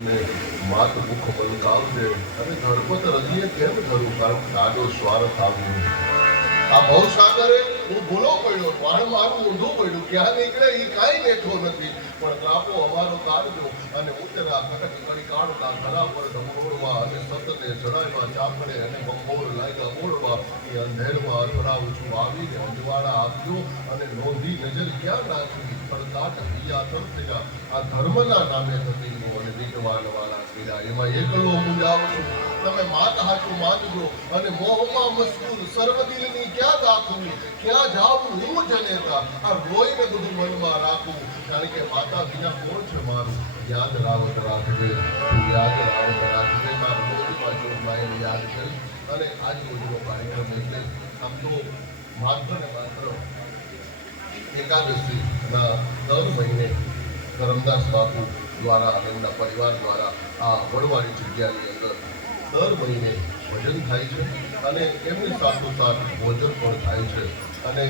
ને માત મુખ પલકાવજે અને ધર્મત હૃદય કેમ ધરું કારણ કાડો સ્વાર્થ આવ્યો આ ભવસાગરે હું ભૂલો પડ્યો વાળ મારું ઊંધું પડ્યું ક્યાં નીકળે એ કાંઈ બેઠો નથી પણ ત્રાપો અમારો કાઢજો અને ઉતરા કટક કરી કાઢતા ઘરા પર ઢમરોળવા અને સતને ચડાવ્યા ચાપડે અને બંબોર લાગ્યા બોળવા એ અંધેરમાં અથડાવું છું આવીને અંજવાળા આપ્યો અને નોંધી નજર ક્યાં નાખી પડકાટ પિયા તરફ્યા આ ધર્મના નામે થતી અને વિગવાનવાળા પીડા એમાં એકલો મુંજાવું છું તમે માત હાચું માનજો અને મોહમાં મસ્કૂર સર્વદિલની ક્યાં દાખવું ક્યાં જાવું હું જનેતા આ રોઈને બધું મનમાં રાખવું કારણ કે માતા વિના કોણ છે મારું યાદ રાવત રાખજે તું યાદ રાવત રાખજે મારા રોજમાં જોડમાં યાદ કરી અને આજ રોજનો કાર્યક્રમ એટલે આમ તો માત્ર ને માત્ર એકાદશીના દર મહિને કરમદાસ બાપુ દ્વારા અને એમના પરિવાર દ્વારા આ વડવાળી જગ્યાની અંદર દર મહિને ભજન થાય છે અને એમની સાથોસાથ ભોજન પણ થાય છે અને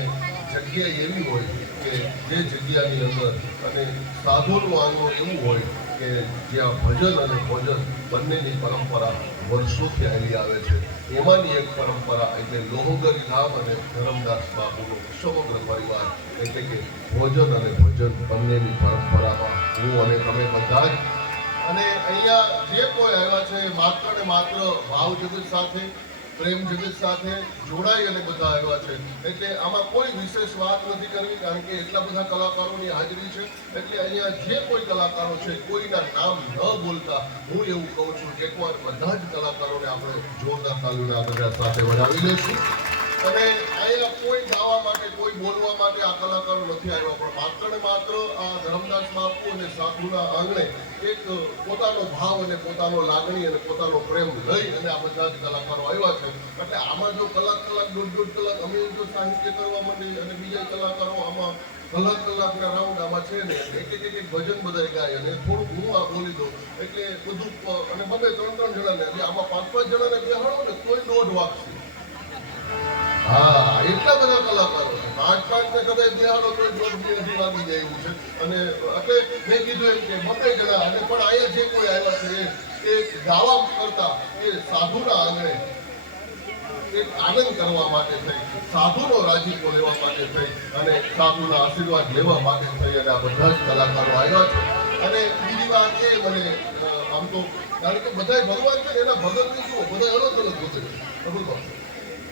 જગ્યા એવી હોય કે જે જગ્યાની અંદર અને સાધુનું આંગણું એવું હોય કે જ્યાં ભજન અને ભોજન બંનેની પરંપરા વર્ષોથી આવી આવે છે એમાંની એક પરંપરા એટલે લોહગરી ધામ અને ધરમદાસ બાપુનો સમગ્ર પરિવાર એટલે કે ભોજન અને ભજન બંનેની પરંપરામાં હું અને તમે બધા જ અને અહીંયા જે કોઈ આવ્યા છે માત્ર ને માત્ર ભાવ જગત સાથે પ્રેમ જગત સાથે જોડાઈ અને બધા આવ્યા છે એટલે આમાં કોઈ વિશેષ વાત નથી કરવી કારણ કે એટલા બધા કલાકારોની હાજરી છે એટલે અહીંયા જે કોઈ કલાકારો છે કોઈના નામ ન બોલતા હું એવું કહું છું કે એકવાર બધા જ કલાકારોને આપણે જોરદાર તાલીના ગગડા સાથે વધાવી લઈશું અને અહીંયા કોઈ ગાવા માટે કોઈ બોલવા માટે આ કલાકારો નથી આવ્યા પણ માત્ર ને માત્ર આ ધરમદાસ બાપુ અને સાધુના આંગણે એક પોતાનો ભાવ અને પોતાનો લાગણી અને પોતાનો પ્રેમ લઈ અને આ બધા જ કલાકારો આવ્યા છે એટલે આમાં જો કલાક દોઢ કલાક અમે જો સાહિત્ય કરવા માંડી અને બીજા કલાકારો આમાં કલાકના રાઉન્ડ આમાં છે ને એક ભજન બધા ગાય અને થોડુંક હું આ બોલી દઉં એટલે બધું અને બબે ત્રણ જણાને એટલે આમાં 5 જણાને બેહાડો ને તોય દોઢ વાગશે હા એટલા બધા કલાકારો છે 5 ને કદાચ બેહાડો તો દોઢ વાગી જાય એવું છે અને એટલે મેં કીધું એમ કે 2 જણા અને પણ અહીંયા જે કોઈ આવ્યા છે એ ગાવા કરતા એ સાધુના આંગણે એક આનંદ કરવા માટે થઈ સાધુનો રાજીપો લેવા માટે થઈ અને સાધુના આશીર્વાદ લેવા માટે થઈ અને આ બધા જ કલાકારો આવ્યા છે અને બીજી વાત એ મને આમ તો કારણ કે બધા ભગવાન છે એના ભગતની જુઓ બધા અલગ ગોતે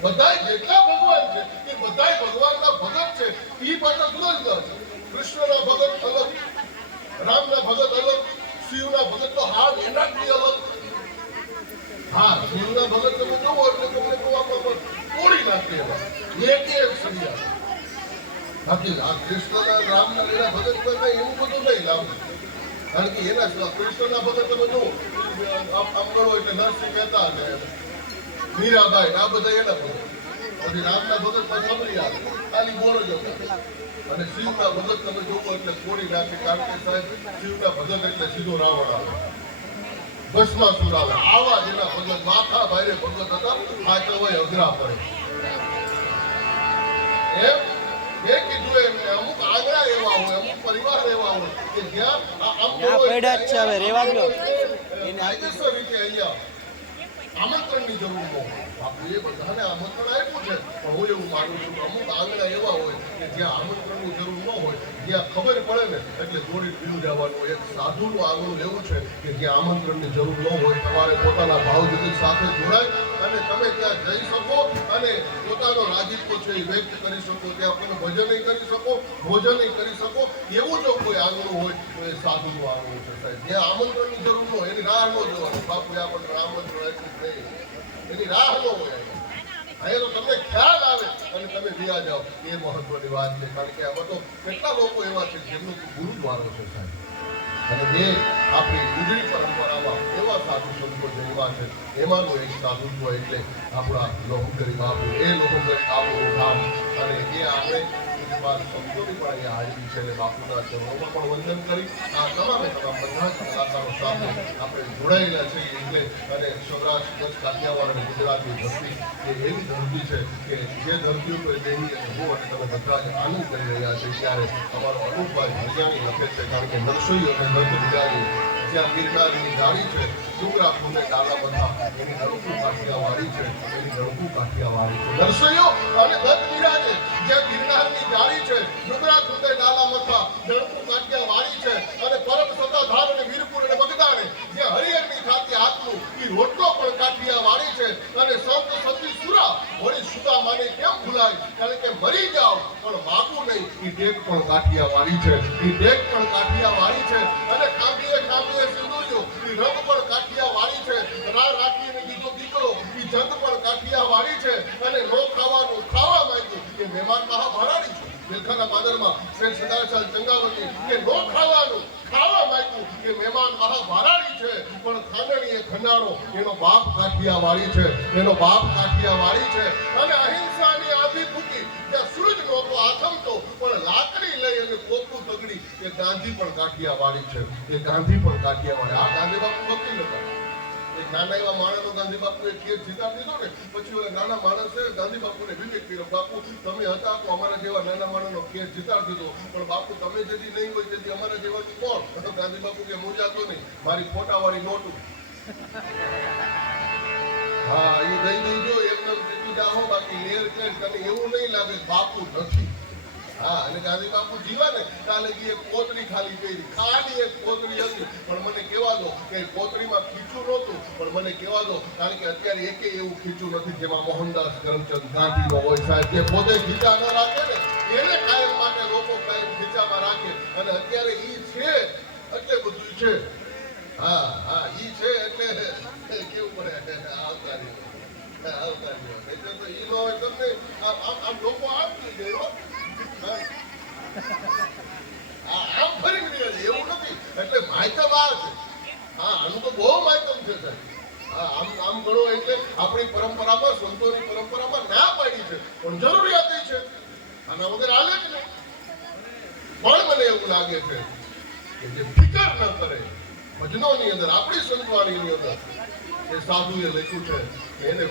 બધા જેટલા ભગવાન છે એ બધા ભગવાનના ભગત છે એ પાછા જુદા જુદા છે કૃષ્ણના ભગત અલગ રામના ભગત અલગ શિવના ભગત તો હાર એના જ અલગ હા શિવના ભગત તમે જોવો એટલે તમને જોવામાં તોડી નાખે એવા એક સળિયા બાકી આ કૃષ્ણના રામના એના ભગત કરતા એવું બધું નહીં લાવવું કારણ કે એના કૃષ્ણના ભગત તમે જુઓ આમ ગણો એટલે નરસિંહ મહેતા અને મીરાબાઈ આ બધા એના ભગત પછી રામના ભગત પછી અમરિયા ખાલી બોરો જ અને શિવના ભગત તમે જોવો એટલે તોડી નાખે કારણ કે સાહેબ શિવના ભગત એટલે સીધો રાવણ આવે ભસ્માસુર આવે આવા જેના ભગત માથા ભારે ભગત હતા આ તો હોય અઘરા પડે એમ મેં કીધું એમ અમુક આંગણા એવા હોય અમુક પરિવાર એવા હોય કે જ્યાં કાયદેસર રીતે અહીંયા આમંત્રણની જરૂર ન હોય આપણે એ બધાને આમંત્રણ આપ્યું છે પણ હું એવું માનું છું અમુક આંગણા એવા હોય કે જ્યાં આમંત્રણની જરૂર ન હોય જ્યાં ખબર પડે ને એટલે દોડી પીલું જવાનું એક સાધુનું આંગણું એવું છે કે જ્યાં આમંત્રણની જરૂર ન હોય તમારે પોતાના ભાવ જગત સાથે જોડાય અને તમે ત્યાં જઈ શકો અને પોતાનો રાજીપો છે એ વ્યક્ત કરી શકો ત્યાં તમે ભજન કરી શકો ભોજન કરી શકો એવું જો કોઈ આંગણું હોય તો એ સાધુનું આંગણું છે સાહેબ જ્યાં આમંત્રણની જરૂર ન હોય એની રાહ ન જોવાની બાપુ આપણને આમંત્રણ આપ્યું એની રાહ ન હોય અહીંયા તો તમને ખ્યાલ આવે અને તમે વ્યા જાઓ એ મહત્વની વાત છે કારણ કે આમાં તો કેટલા લોકો એવા છે જેમનો ગુરુદ્વારો છે સાહેબ અને એ આપણી ગુજરી પરંપરામાં એવા સાધુ સંતો જન્મા છે એમાંનું એક સાધુત્વ એટલે આપણા લોહગરી બાપુ એ લોહગરી બાપુનું નામ અને એ આપણે સંતોની પણ અહીંયા હાજરી છે અને બાપુના ચરણોમાં પણ વંદન કરી આ તમામે તમામ બધા જ કલાકારો સાથે આપણે જોડાયેલા છીએ એટલે અને સૌરાષ્ટ્ર કચ્છ કાઠિયાવાડ અને ગુજરાતની ધરતી એ એવી ધરતી છે કે જે ધરતી ઉપર બેહી અને હું અને તમે બધા જ આનંદ કરી રહ્યા છે ત્યારે અમારો અનુભવ હરિયાણી લખે છે કારણ કે નરસોઈ અને નર્ત બિરાજી જ્યાં ગિરનારની જાળી છે, ડુંગરા ખુંડે ડાલા બધા, એની ગણકું કાઠિયાવાડી છે, એની ગણકું કાઠિયાવાડી છે. નરસૈયો અને દત્ત બિરાજે જ્યાં ગિરનારની જાળી છે, ડુંગરા ખુંડે ડાલા મથા, ગણકું કાઠિયાવાડી છે, અને પરમ સતાધાર અને વીરપુર અને બગદાણે જ્યાં હરિહરની ખાતી હાથનું ઈ રોટલો પણ કાઠિયાવાડી છે. અને સંત સતી સુરા વળી સુદામાને કેમ ભૂલાય, કારણ કે મરી જાઓ પણ માગું નહીં, ઈ ટેક પણ કાઠિયાવાડી છે, ઈ ટેક પણ કાઠિયાવાડી છે. અને ખાંભીએ ખાંભીએ સિંદુરિયો ઈ રંગ પણ કાઠિયાવાડી છે. રા રાખીને બીજો દીકરો ઈ જંગ પણ કાઠિયાવાડી છે. અને નો ખાવાનું ખાવા માંગ્યું એ મહેમાન મહાભારાડી છે. દેલખાના પાદરમાં શ્રી સદાચાર ચંગાવતી કે નો ખાવાનું ખાવા માંગ્યું એ મહેમાન મહાભારાડી છે. પણ ખાંડણીએ ખંડાણો એનો બાપ કાઠિયાવાડી છે, એનો બાપ કાઠિયાવાડી છે. અને અહિંસાની આધી ફૂકી જ્યાં સૂરજ નહોતો આથમતો પણ લાકડી લઈ અને કોકું તગડી એ ગાંધી પણ કાઠિયાવાડી છે, એ ગાંધી પણ કાઠિયાવાડી. આ ગાંધી બાપુ વકીલ હતા. એક નાના એવા માણસનો ગાંધી બાપુએ કેસ જીતાડી દીધો ને, પછી ઓલા નાના માણસે ગાંધી બાપુને વિવેક કર્યો, બાપુ તમે હતા તો અમારા જેવા નાના માણસનો કેસ જીતાડી દીધો, પણ બાપુ તમે જેથી નહીં હોય તેથી અમારા જેવા કોણ? તો ગાંધી બાપુ કે મૂંઝાતો નહીં, મારી ફોટાવાળી નોટું હા એ દઈ દેજો, એમને જીતી જાઓ, બાકી લેર કે તને એવું નહીં લાગે બાપુ નથી. હા, અને ગાંધી બાપુ જીવા ને કાલે એક કોતરી ખાલી કરી, ખાલી એક કોતરી હતી, પણ મને કહેવા દો કે કોતરીમાં ખીચું નહોતું, પણ મને કહેવા દો, કારણ કે અત્યારે એકે એવું ખીચું નથી જેમાં મોહનદાસ કરમચંદ ગાંધીનો હોય સાહેબ, જે પોતે ખીચા ન રાખે ને એને કાયમ માટે લોકો કાયમ ખીચામાં રાખે. અને અત્યારે ઈ છે એટલે બધું છે. હા હા ઈ છે એટલે કેવું પડે આવકારી આવકારી, એટલે તો ઈ નો તમને આમ લોકો આમ થઈ જાય આમ ફરી નીકળે છે એવું નથી. એટલે માયકા બાર છે. હા, આનું તો બહુ માયકમ છે સાહેબ. હા, આમ ગણો એટલે આપણી પરંપરામાં, સંતોની પરંપરામાં ના પાડી છે, પણ જરૂરિયાત છે. આના વગર હાલે જ નહીં. પણ મને એવું લાગે છે કે જે ફિકર ન કરે ભજનોની અંદર, આપણી સંતવાણીની અંદર એ સાધુએ લખ્યું છે કે એને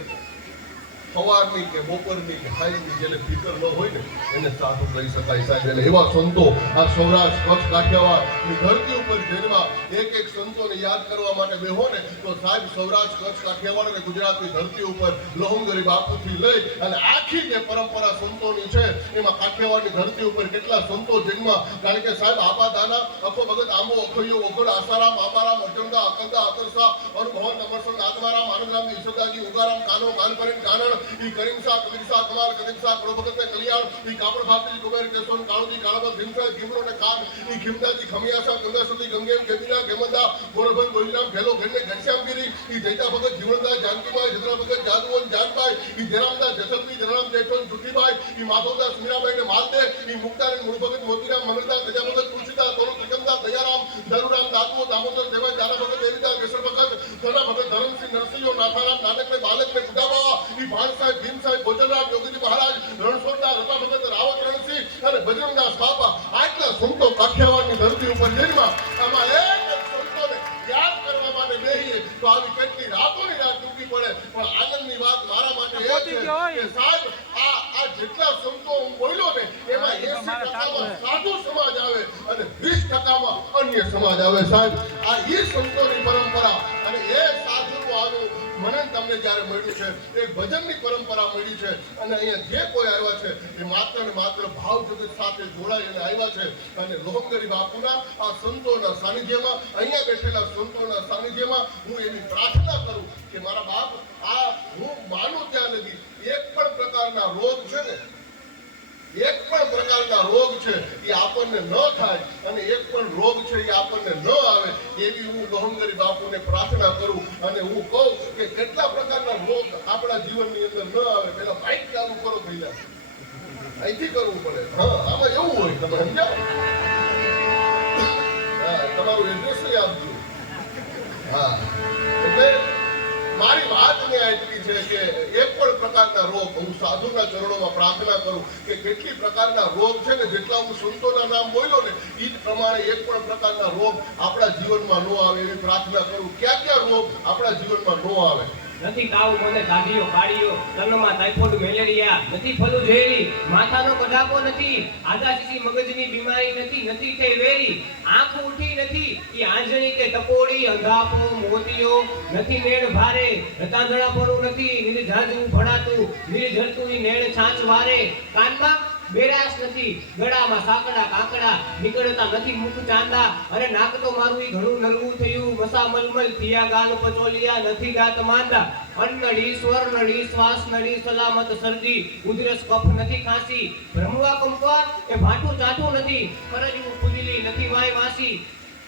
સવારની કે બપોરની કે હાઈની જેને ફિકર ન હોય ને એને સાધુ કહી શકાય સાહેબ. એટલે એવા સંતો આ સૌરાષ્ટ્ર કચ્છ કાઠિયાવાડની ધરતી ઉપર જન્મા એક એક સંતોને યાદ કરવા માટે બેહો ને તો સાહેબ સૌરાષ્ટ્ર કચ્છ કાઠિયાવાડ અને ગુજરાતની ધરતી ઉપર લોહમગરી બાપુથી લઈ અને આખી જે પરંપરા સંતોની છે એમાં કાઠિયાવાડની ધરતી ઉપર કેટલા સંતો જન્મા. કારણ કે સાહેબ આપા દાના અખો ભગત આંબો અખોયો ઓગળ આસારામ આબારામ અજંગા અકંદા અતરસા અનુભવન અમરસંગ આત્મારામ આનંદરામ ઈશ્વરદાજી ઉગારામ કાનો કાનપરીન કાનણ ઈ કરીમસા કબીરસા કમાર કદીમસા કડોભગત કલ્યાણ ઈ કાપડ ભાતરી કુબેર કેશવન કાળુજી કાળબલ ભીમસા જીમરો ને કાગ ઈ ખિમદાજી ખમિયાસા ગંગાસુદી ગંગેમ ગેબીના ગેમંદા ગોરભન ગોરીરામ ભેલો ઘેડને ઘનશ્યામગીરી ઈ જયતા ભગત જીવનદા જાનકીબાઈ જદરા ભગત જાદુવન જાનબાઈ ઈ જરામદા જસલની જરામ જેઠવન જુઠીબાઈ ઈ માધવદાસ મીરાબાઈ ને માલદે ઈ મુક્તારી મૂળ ભગત મોતીરામ મનરદા ગજા ભગત તુલસીદા તોરલ ત્રિકમદા દયારામ દરુરામ દાદુઓ દામોદર દેવાઈ દારા ભગત દેવીદા કેશવ ભગત ધના ભગત ધરમસિંહ નરસિંહો નાથારામ નાનક ને બાલક ને બુઢાબા ઈ ભાણ સાહેબ ભીમ સાહેબ ભોજનરામ યોગીજી મહારાજ રણછોડદાસ રતા ભગત રાવત રણસિંહ અને બજરંગદાસ બાપા આટલા સંતો કાઠિયાવાડની ધરતી ઉપર જન્મા. આમાં એક સંતોને યાદ કરવા માટે બેહીએ તો આવી કેટલી રાતોની રાત ચૂકી પડે. પણ આનંદની વાત મારા માટે એ છે કે સાહેબ આ જેટલા સંતો હું બોલ્યો ને એમાં 80% સાધુ સમાજ આવે અને 20% અન્ય સમાજ આવે સાહેબ. આ એ સંતોની પરંપરા અને એ સાધુનું આનું મને તમને જ્યારે મળ્યું છે એક ભજનની પરંપરા મળી છે. અને અહીંયા જે કોઈ આવ્યા છે એ માત્ર ને માત્ર ભાવ જગત સાથે જોડાઈ અને આવ્યા છે. અને લોહમગરી બાપુના આ સંતોના સાનિધ્યમાં, અહીંયા બેઠેલા સંતોના સાનિધ્યમાં હું એવી પ્રાર્થના કરું કે મારા બાપ આ હું માનું ત્યાં લગી એક પણ પ્રકારના રોગ છે ને, એક પણ પ્રકારના રોગ છે એ આપણને ન થાય અને એક પણ રોગ છે એ આપણને ન આવે એવી હું લોહમગરી બાપુને પ્રાર્થના કરું. અને હું કહું કે કેટલા પ્રકારના રોગ આપણા જીવનની અંદર ન આવે. પેલા માઇક ચાલુ કરો પહેલા, અહીંથી કરવું પડે. હા, આમાં એવું હોય તમે સમજ્યા. હા, તમારું એડ્રેસ આપજો. હા, એટલે મારી વાત એટલી છે કે એક પણ પ્રકારના રોગ, હું સાધુના ચરણોમાં પ્રાર્થના કરું કે કેટલી પ્રકારના રોગ છે ને જેટલા હું સંતોના નામ બોલ્યો ને એ જ પ્રમાણે એક પણ પ્રકારના રોગ આપણા જીવનમાં ન આવે એવી પ્રાર્થના કરું. ક્યાં ક્યાં રોગ આપણા જીવનમાં ન આવે નથી તાવ મને કાઢીયો કાઢીયો તનમાં ટાઇફોઇડ મેલેરિયા નથી ફલું ઝેરી માથાનો કડાકો નથી આદાશીસી મગજની બીમારી નથી નથી થઈ વેરી આંખ ઉઠી નથી ઈ આંજણી કે ટપોડી અંધાપો મોતિયો નથી નેણ ભારે રતાંધળા પડું નથી નીર ઝાંઝવું ભણાતું નીર ઝરતું ઈ નેણ છાંચ વારે કાનમાં બેરાશ નથી ગળામાં સાકડા કાકડા નીકળતા નથી મુખ ચાંદા અરે નાક તો મારું ઈ ઘણું નરવું થયું મસા મલમલ થયા ગાલ પચોલિયા નથી ગાત માંદા અન્નળી સ્વર નળી શ્વાસ નળી સલામત શરદી ઉધરસ કફ નથી ખાંસી ભ્રમવા કંપવા એ ભાઠું ચાઠું નથી ખરજવું ફૂદીલી નથી વાય વાસી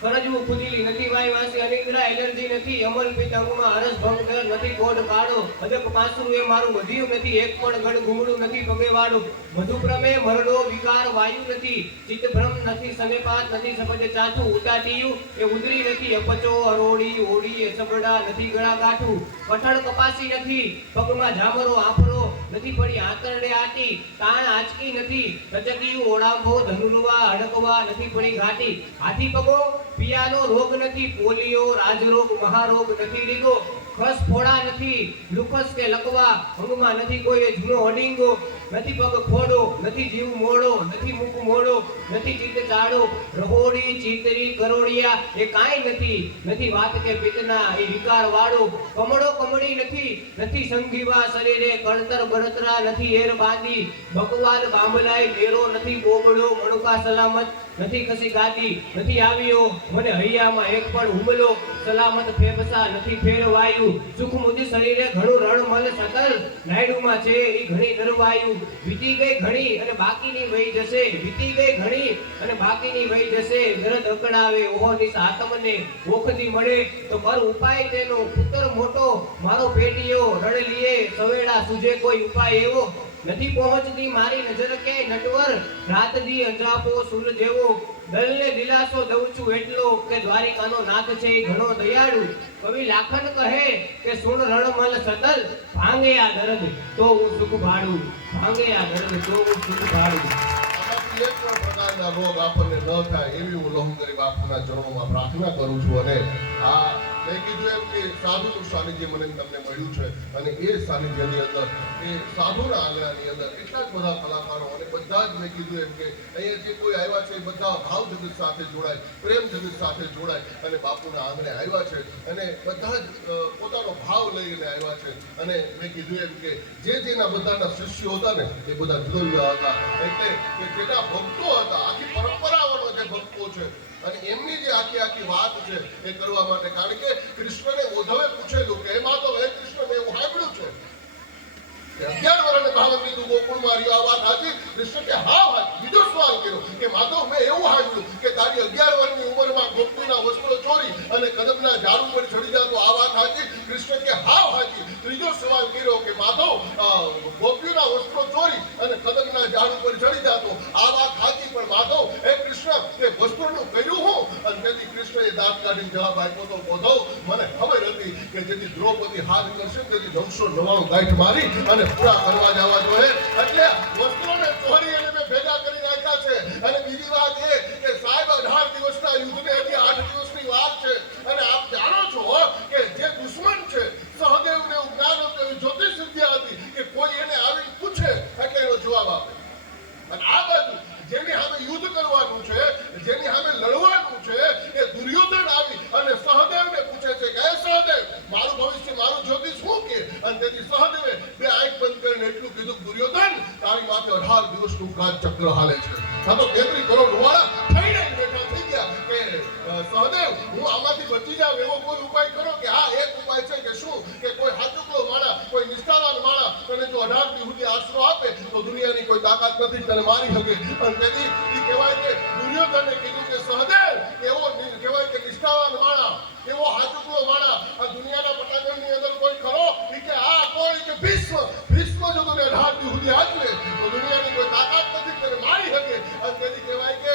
કરજવું ફૂદીલી નથી વાય વાસી અનિદ્રા એલર્જી નથી અમલ પિત્ત અંગમાં હરસ ભંગ દર નથી કોડ કાળો અદક પાસરું એ મારું વધ્યું નથી એક પણ ગઢ ઘૂમડું નથી પગે વાળું મધુપ્રમે મરડો વિકાર વાયુ નથી ચિત્ત ભ્રમ નથી સનેપાત નથી સપજ ચાઠું ઉદાટીયું એ ઉદરી નથી અપચો અરોડી ઓડી એ સબડા નથી ગળા ગાંઠું કઠણ કપાસી નથી પગમાં ઝામરો આંફરો નથી પડી આંતરડે આટી તાણ આંચકી નથી રચકિયું ઓળાંભો ધનુરવા અડકવા નથી પડી ઘાટી હાથી પગો પિયાનો રોગ નથી પોલિયો રાજરોગ મહારોગ નથી રીગો ખસ ફોડા નથી લુકસ કે લકવા અંગમાં નથી કોઈ જૂનો અડીંગો નથી પગ ખોડો નથી જીવ મોડો નથી મુખ મોડો નથી ચિત્ત ચાડો રહોડી ચીતરી કરોડિયા એ કાંઈ નથી નથી વાત કે પિત્તના એ વિકાર વાળો કમળો કમળી નથી નથી સંઘીવા શરીરે કળતર બળતરા નથી એર બાંધી ભગવાન બાંભલાય ડેરો નથી બોબડો મણુકા સલામત નથી ખસી ગાદી નથી આવ્યો મને હૈયામાં એક પણ હુમલો સલામત ફેફસા નથી ફેરવાયું સુખ મુદી શરીરે ઘણું રણમલ સકલ નાયડુમાં છે ઈ ઘણી નરવાયું વીતી ગઈ ઘણી અને બાકીની વહી જશે વીતી ગઈ ઘણી અને બાકીની વહી જશે દર્દ અકળાવે ઓહો નિસ આત્મને ઓખથી મળે તો કર ઉપાય તેનો પુત્ર મોટો મારો પેટીયો રણ લીએ સવેડા સુજે કોઈ ઉપાય એવો નથી પહોંચતી મારી નજર કે નટવર રાત દી અંજાપો સૂર જેવો દલને દિલાસો દઉં છું એટલો કે દ્વારિકાનો નાથ છે એ ઘણો દયાળુ કવિ લાખન કહે કે સુણ રણમલ સતલ ભાંગે આ દર્દ તો હું સુખ ભાડું ભાંગે આ દર્દ તો હું સુખ ભાડું આમાંથી એક પણ પ્રકારના રોગ આપણને ન થાય એવી હું લોહગરી બાપુના ચરણોમાં પ્રાર્થના કરું છું અને આ મેં કીધું એમ કે સાધુનું સાનિધ્ય મને તમને મળ્યું છે અને એ સાનિધ્યની અંદર એ સાધુના આંગણાની અંદર એટલા જ બધા કલાકારો અને બધા જ મેં કીધું એમ કે અહીંયા જે કોઈ આવ્યા છે એ બધા ભાવ જગત સાથે જોડાય પ્રેમ જગત સાથે જોડાય અને બાપુના આંગણે આવ્યા છે અને બધા જ પોતાનો ભાવ લઈને આવ્યા છે અને મેં કીધું એમ કે જેના બધાના શિષ્યો હતા ને એ બધા જુદા જુદા હતા એટલે કે જેના ભક્તો હતા આખી પરંપરાઓના જે ભક્તો છે અને એમની જે આખી વાત છે એ કરવા માટે કારણ કે કૃષ્ણને ઉદ્ધવે પૂછેલું કે એમાં તો હે કૃષ્ણ મેં એવું સાંભળ્યું છે 11 વર્ષને ભાવન કીધું ગોકુળમાં રહ્યો આ વાત સાચી કૃષ્ણ કે હા સાચી બીજો સવાલ કર્યો કે માધવ મેં એવું સાંભળ્યું કે તારી 11 વર્ષની ઉંમરમાં ગોપીના વસ્ત્રો ચોરી અને કદમના ઝાડ ઉપર ચડી જતો આ વાત સાચી કૃષ્ણ કે હા સાચી ત્રીજો સવાલ કર્યો કે માધવ ગોપીના વસ્ત્રો ચોરી અને કદમના ઝાડ ઉપર ચડી જતો આ વાત સાચી પણ માધવ હે કૃષ્ણ એ વસ્ત્રોનું કર્યું હું અને તેથી કૃષ્ણએ દાંત કાઢીને જવાબ આપ્યો તો બોધવ મને ખબર હતી કે જેથી દ્રૌપદી હાથ કરશે તેથી 999 ગાંઠ મારી અને પૂરા કરવા જવા જોઈએ એટલે વસ્ત્રોને ચોરી અને મેં ભેગા કરી નાખ્યા છે અને બીજી વાત એ કે સાહેબ 18 દિવસના યુદ્ધને હજી 8 દિવસની વાત છે અને આપ જાણો છો કે જે દુશ્મન છે સહદેવને એવું જ્ઞાન હતું એવી જ્યોતિષ વિદ્યા હતી કે કોઈ એને આવીને પૂછે એટલે એનો જવાબ આપે અને આ બાજુ જેની સામે યુદ્ધ કરવાનું છે જેની સામે લડવાનું છે એ દુર્યોધન આવી અને સહદેવને પૂછે છે કે હે સહદેવ મારું ભવિષ્ય મારું જ્યોતિષ શું કે અને તેથી સહદેવે બે આંખ બંધ કરીને એટલું કીધું દુર્યોધન તારી માથે 18 દિવસનું કાજ ચક્ર હાલે છે આ તો 33 કરોડ રૂવાડા થઈને બેઠા થઈ ગયા કે સહદેવ હું આમાંથી બચી જાઉં એવો કોઈ ઉપાય કરો કે હા એક ઉપાય છે કે શું કે કોઈ હાચુકલો માણા કોઈ નિષ્ઠાવાન માણા તને જો 18 દી સુધી આશરો આપે તો દુનિયાની કોઈ તાકાત નથી તને મારી શકે અને તેથી એ કહેવાય કે દુર્યોધને કીધું કે સહદેવ એવો કહેવાય કે નિષ્ઠાવાન માણા એવો હાચુકલો માણા આ દુનિયાના પટાગણની અંદર કોઈ ખરો કે આ કોઈ કે ભીષ્મ જો તને 18 દી સુધી હાચવે તો દુનિયાની કોઈ તાકાત નથી તને મારી શકે અને તેથી કહેવાય કે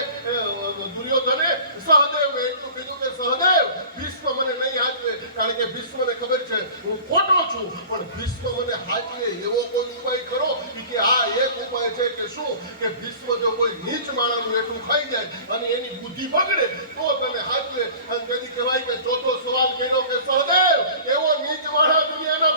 દુર્યોધને સહદેવને એટલું કીધું કે સહદેવ ભીષ્મ મને નહીં હાચવે કારણ કે ભીષ્મને ખબર છે હું ખોટો છું પણ ભીષ્મ મને હાચવે એવો કોઈ ઉપાય કરો કે આ એક ઉપાય છે કે શું કે ભીષ્મ જો કોઈ નીચ માણસનું એટલું ખાઈ જાય અને એની બુદ્ધિ બગડે તો તને હાચવે અને તેથી કહેવાય કે ચોથો સવાલ કર્યો કે સહદેવ એવો નીચ માણસ દુનિયાના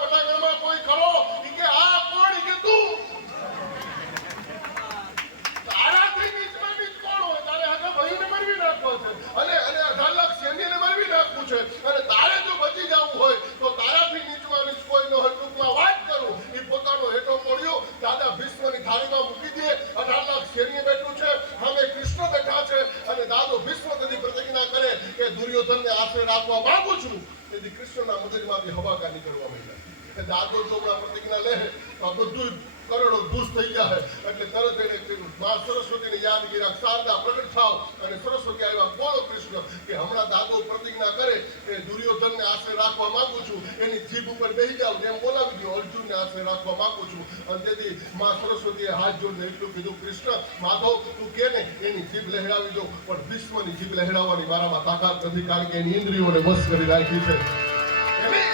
તેથી કૃષ્ણના મગજમાંથી હવાકા નીકળવા માંડ્યા. દાદો જો હમણાં પ્રતિજ્ઞા લે તો આ બધું કરોડો દૂષ થઈ જાય. એટલે તરત એને મા સરસ્વતીને યાદ કર્યા, શારદા પ્રગટ થાવ. અને સરસ્વતી આવ્યા, બોલો કૃષ્ણ કે હમણાં દાદો પ્રતિજ્ઞા કરે કે દુર્યોધનને આશરે રાખવા માંગુ છું, એની જીભ ઉપર બેસી જાવ એમ બોલાવી દો, અર્જુનને આશરે રાખવા માંગુ છું. અને તેથી મા સરસ્વતીએ હાથ જોડીને એટલું કીધું, કૃષ્ણ માધવ તું કે ને એની જીભ લહેરાવી દો, પણ ભીષ્મની જીભ લહેરાવવાની મારામાં તાકાત નથી, કારણ કે એની ઇન્દ્રિયોને વશ કરી રાખી છે.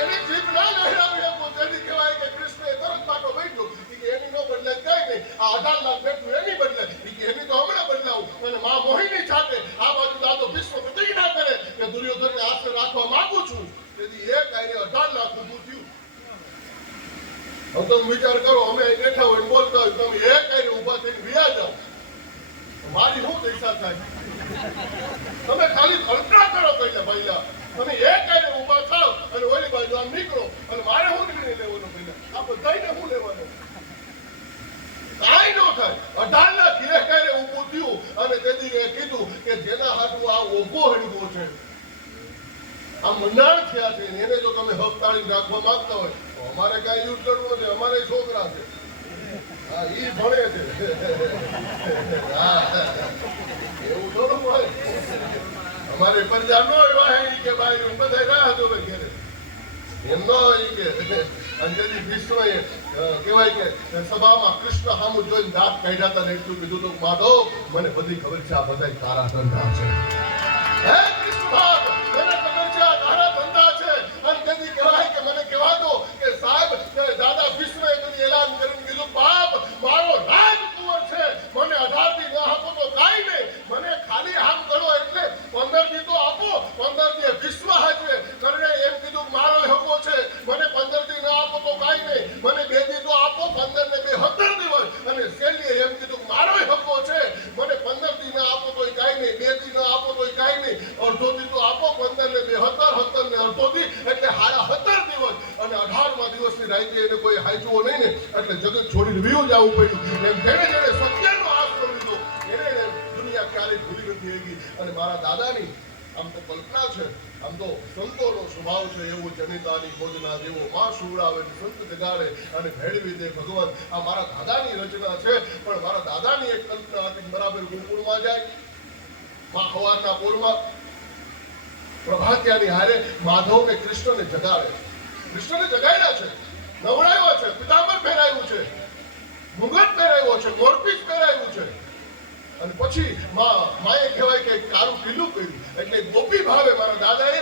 એની જીભ ના લહેરાવી એમ તેથી કહેવાય કે કૃષ્ણએ તરત પાટો બેઠો એની નો બદલે કઈ નહીં. આ 18 લાખ બેઠું એની બદલે એની તો હમણાં બદલાવું. અને મા મોહિની સાથે આ બાજુ દાદો ભીષ્મ પ્રતિજ્ઞા કરે કે દુર્યોધનને આશરે રાખવા માંગુ છું. તેથી એ કાર્ય 18 લાખ ઊભું થયું. હવે તમે વિચાર કરો, અમે અહીં બેઠા હોય બોલતા હોય, તમે એ કાર્ય ઊભા થઈને વ્યા જાઓ, મારી શું દશા થાય? તમે ખાલી કલ્પના કરો પહેલા તમે એ કાર્ય ઊભા થાવ અને ઓલી બાજુ આમ નીકળો અને મારે શું નીકળી લેવાનું? પહેલા આ બધાને શું લેવાનું? કાંઈ ન થાય. 18 લાખ એ કાર્ય ઊભું થયું. અને તેથી એ કીધું કે જેના હાથું આ ઓગો હડવો છે, આ મંડાણ થયા છે, એને જો તમે હક તાળી નાખવા માંગતા હોય તો અમારે કાંઈ યુદ્ધ લડવું નથી, અમારે છોકરા છે, હા ઈ ભણે છે. એવું થોડું હોય. અમારે પ્રજા નો એવા કે ભાઈ બધા રાહ જોવે ઘેરે એમ ન હોય કે. અને તેથી ભીષ્મએ કહેવાય કે સભામાં કૃષ્ણ સામું જોઈને દાંત કાઢ્યા હતા ને એટલું કીધું હતું, માધવ મને બધી ખબર છે આ બધા તારા ધંધા છે. હે કૃષ્ણ, મને ખબર છે આ તારા ધંધા છે. અને તેથી કહેવાય કે મને કહેવા દો કે સાહેબ દાદા ભીષ્મએ કદી એલાન કરીને કીધું, બાપ મારો રાજકુંવર છે, મને 18 દી ના આપો તો કાંઈ નહીં, મને ખાલી હાથ ગણો એટલે 15 દી તો આપો, 15 દી ભીષ્મ હાજવે કરીને એમ કીધું મારો હકો છે, મને 15 દી ના આપો તો કાંઈ નહીં, મને 2 દી તો આપો, 15 ને 2 17 દિવસ. અને શેલીએ એમ કીધું મારો હકો છે, મને 15 દી ના આપો તોય કાંઈ નહીં, 2 દી ના આપો તોય કાંઈ નહીં, અડધો દી તો આપો, 15 ને 2 17, 17 ને અડધો દી એટલે 17 દિવસ. અને 18મા દિવસની રાતે એને કોઈ હાચવો નહીં ને એટલે જગત છોડીને વિયો જવું પડ્યું. એમ જેને સત્યનો આશ કરી લીધો એને દુનિયા ક્યારેય ભૂલી નથી ગઈ. અને મારા દાદાની આમ તો કલ્પના છે, આમ તો સંતોનો સ્વભાવ છે એવો, જનિતાની ભોજના જેવો, માં સુવડાવે સંત જગાડે અને ભેળવી દે ભગવાન. આ મારા દાદાની રચના છે. પણ મારા દાદાની એક કલ્પના હતી, બરાબર ગુરુકુળમાં જાય, માં સવારના પોરમાં પ્રભાતિયાની હારે માધવને કૃષ્ણને જગાડે. કૃષ્ણને જગાડ્યા છે, નવડાવ્યા છે, પિતાંબર પહેરાવ્યું છે, મુગટ પહેરાવ્યો છે, મોરપીંછ પહેરાવ્યું છે. અને પછી માએ કહેવાય કે કારું પીલું કર્યું. એટલે ગોપી ભાવે મારા દાદાએ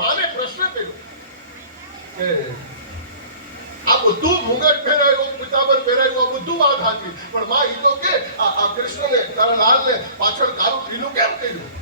માને પ્રશ્ન કર્યો કે આ બધું મુગટ પહેરાવ્યો, પિતાંબર પહેરાવ્યું, આ બધું વાત સાચી, પણ માં ઈ તો કે આ કૃષ્ણને તારા લાલને પાછળ કારું પીલું કેમ કર્યું?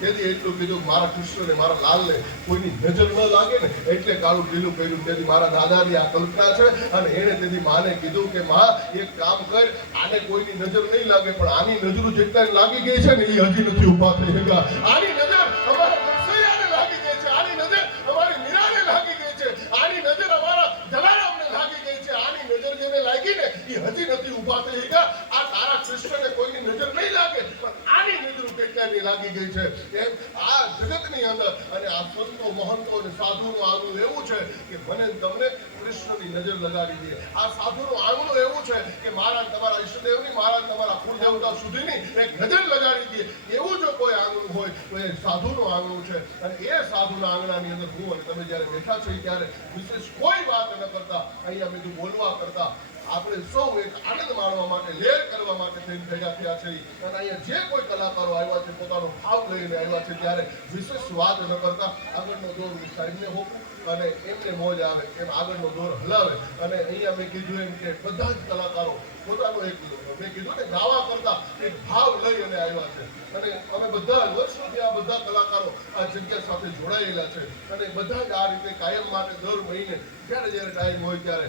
તેથી એટલું કીધું મારા કૃષ્ણને મારા લાલને કોઈની નજર ન લાગે ને એટલે કાળું પીલું કર્યું. તેથી મારા દાદાની આ કલ્પના છે. અને એને તેથી માને કીધું કે માં એક કામ કર, આને કોઈની નજર નહીં લાગે, પણ આની નજરો જેટલા લાગી ગઈ છે ને એ હજી નથી ઊભા થઈ શકા. આની નજર અમારા નરસૈયાને લાગી ગઈ છે, આની નજર અમારી મીરાને લાગી ગઈ છે, આની નજર અમારા જલારામને લાગી ગઈ છે, આની નજર જેને લાગી ને એ હજી નથી ઊભા થઈ શકા. આ તારા કૃષ્ણને કોઈની નજર નહીં લાગે, પણ આની નજર કેટલાની લાગી ગઈ છે. એમ આ જગતની અંદર અને આ સંતો મહંતો અને સાધુનું આંગણું એવું છે કે મને તમને કૃષ્ણની નજર લગાડી દે. આ સાધુનું આંગણું એવું છે કે મારા તમારા ઈષ્ટદેવની, મારા તમારા કુળદેવતા સુધીની એક નજર લગાડી દે. એવું જો કોઈ આંગણું હોય તો એ સાધુનું આંગણું છે. અને એ સાધુના આંગણાની અંદર હું અને તમે જ્યારે બેઠા છો ત્યારે વિશેષ કોઈ વાત ન કરતા અહીંયા બધું બોલવા કરતા આપણે સૌ એક આનંદ માણવા માટે, લેર કરવા માટે થઈને ભેગા થયા છે. અને અહીંયા જે કોઈ કલાકારો આવ્યા છે પોતાનો ભાવ લઈને આવ્યા છે ત્યારે વિશેષ વાત ન કરતા આગળનો દોર સાહેબને હોપું અને એમને મોજ આવે એમ આગળનો દોર હલાવે. અને અહીંયા મેં કીધું એમ કે બધા જ કલાકારો પોતાનો એક મેં કીધું ને ગાવા કરતા એક ભાવ લઈ અને આવ્યા છે. અને અમે બધા વર્ષોથી આ બધા કલાકારો આ જગ્યા સાથે જોડાયેલા છે. અને બધા જ આ રીતે કાયમ માટે દર મહિને જ્યારે જ્યારે ટાઈમ હોય ત્યારે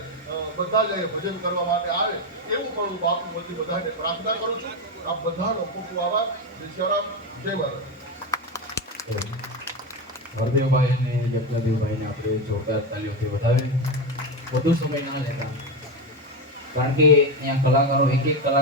બધા જ અહીંયા ભજન કરવા માટે આવે એવું પણ હું બાપુ વતી બધાને પ્રાર્થના કરું છું. આ બધાનો ખૂબ ખૂબ આભાર. જય શ્રીરામ, જય મહારાજ. હરદેવભાઈ અને જગલાદેવભાઈને આપણે જોરદાર તાલીઓથી વધાવીએ. વધુ સમય ના લેતા, કારણ કે અહીંયા કલાકારો એક એક કલાકાર